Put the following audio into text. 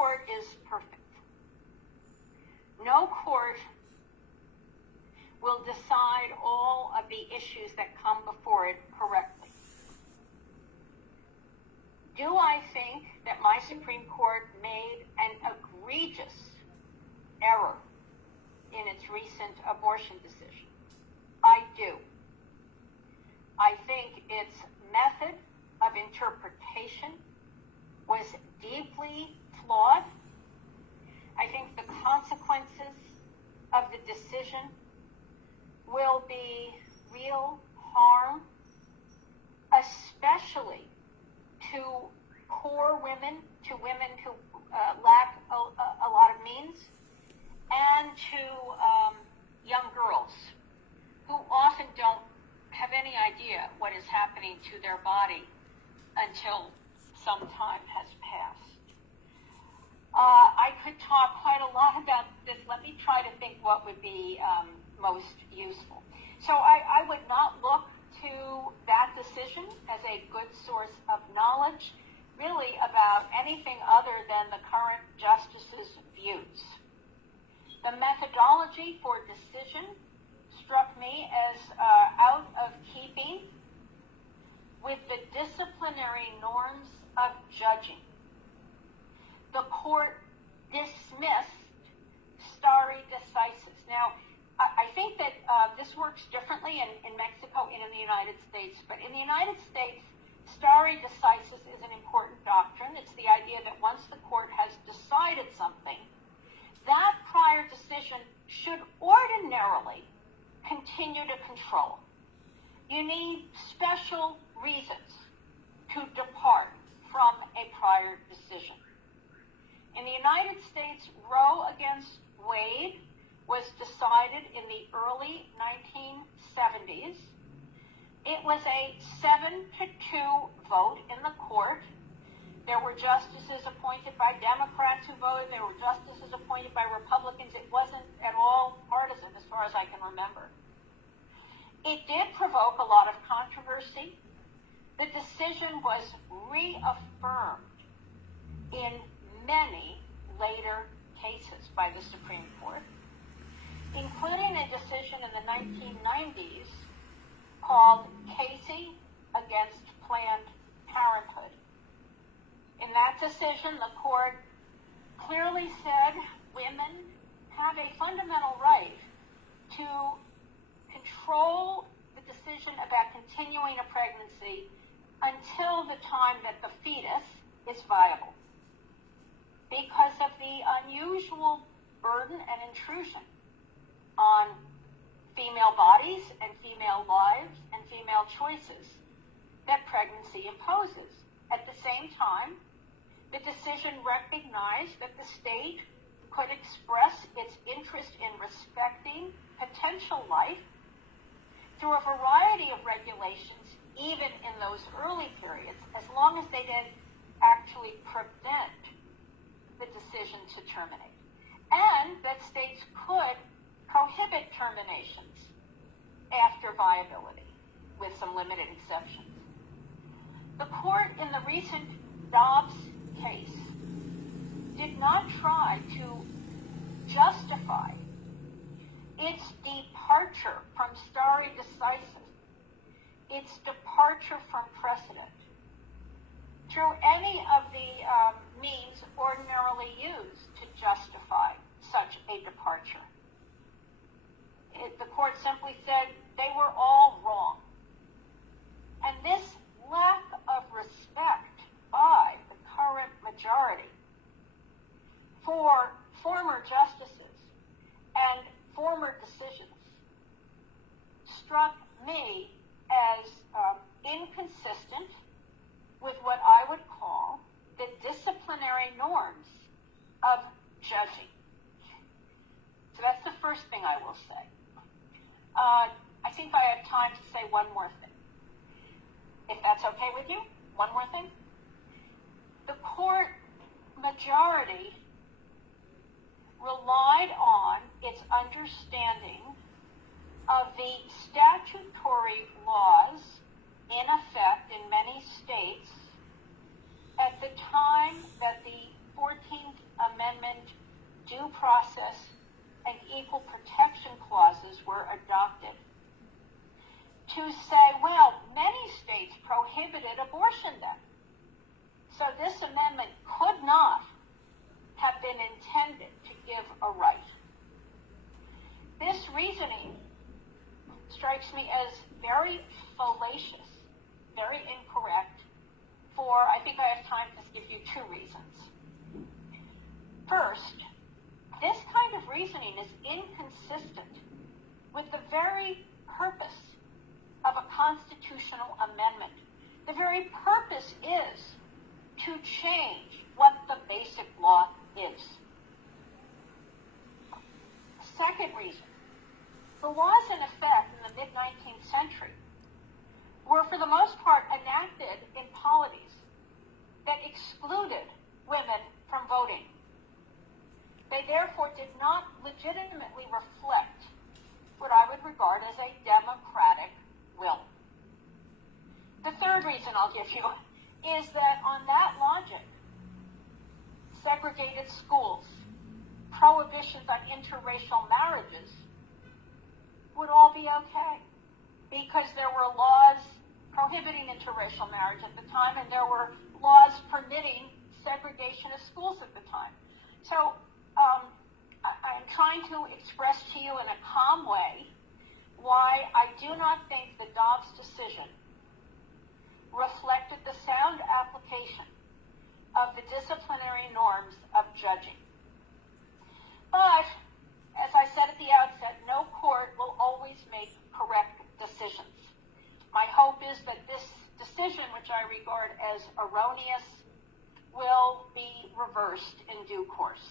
court is perfect. No court will decide all of the issues that come before it correctly. Do I think that my Supreme Court made an egregious error in its recent abortion decision? I do. I think its method of interpretation was deeply flawed. I think the consequences of the decision will be real harm, especially to poor women, to women who lack a lot of means, and to young girls who often don't have any idea what is happening to their body until some time has passed. I could talk quite a lot about this. Let me try to think what would be most useful. So I would not look to that decision as a good source of knowledge, really, about anything other than the current justice's views. The methodology for decision struck me as out of keeping with the disciplinary norms of judging. The court dismissed stare decisis. Now, I think that this works differently in Mexico and in the United States, but in the United States, stare decisis is an important doctrine. It's the idea that once the court has decided something, that prior decision should ordinarily continue to control. You need special reasons to depart from a prior decision. In the United States, Roe against Wade was decided in the early 1970s. It was a 7-2 vote in the court. There were justices appointed by Democrats who voted. There were justices appointed by Republicans. It wasn't at all partisan as far as I can remember. It did provoke a lot of controversy. The decision was reaffirmed in many later cases by the Supreme Court, including a decision in the 1990s called Casey against Planned Parenthood. In that decision, the court clearly said women have a fundamental right to control the decision about continuing a pregnancy until the time that the fetus is viable, because of the unusual burden and intrusion on female bodies and female lives and female choices that pregnancy imposes. At the same time, the decision recognized that the state could express its interest in respecting potential life through a variety of regulations, even in those early periods, as long as they didn't actually prevent the decision to terminate. And that states could prohibit terminations after viability, with some limited exceptions. The court in the recent Dobbs case did not try to justify its departure from stare decisis, its departure from precedent, through any of the means ordinarily used to justify such a departure. The court simply said they were all wrong. And this lack of respect by the current majority for former justices and former decisions struck me as inconsistent with what I would call the disciplinary norms of judging. So that's the first thing I will say. I think I have time to say one more thing. If that's okay with you, one more thing. The court majority relied on its understanding of the statutory laws in effect in many states at the time that the 14th to say, well, many states prohibited abortion then. So this amendment could not have been intended to give a right. This reasoning strikes me as very fallacious, very incorrect, for, I think I have time to give you two reasons. First, this kind of reasoning is inconsistent with the very purpose of a constitutional amendment. The very purpose is to change what the basic law is. Second reason, the laws in effect in the mid-19th century were for the most part enacted in polities that excluded women from voting. They therefore did not legitimately reflect what I would regard as a democratic will. The third reason I'll give you is that on that logic, segregated schools, prohibitions on interracial marriages would all be okay, because there were laws prohibiting interracial marriage at the time, and there were laws permitting segregation of schools at the time. So I'm trying to express to you in a calm way why I do not think the Dobbs decision reflected the sound application of the disciplinary norms of judging. But, as I said at the outset, no court will always make correct decisions. My hope is that this decision, which I regard as erroneous, will be reversed in due course.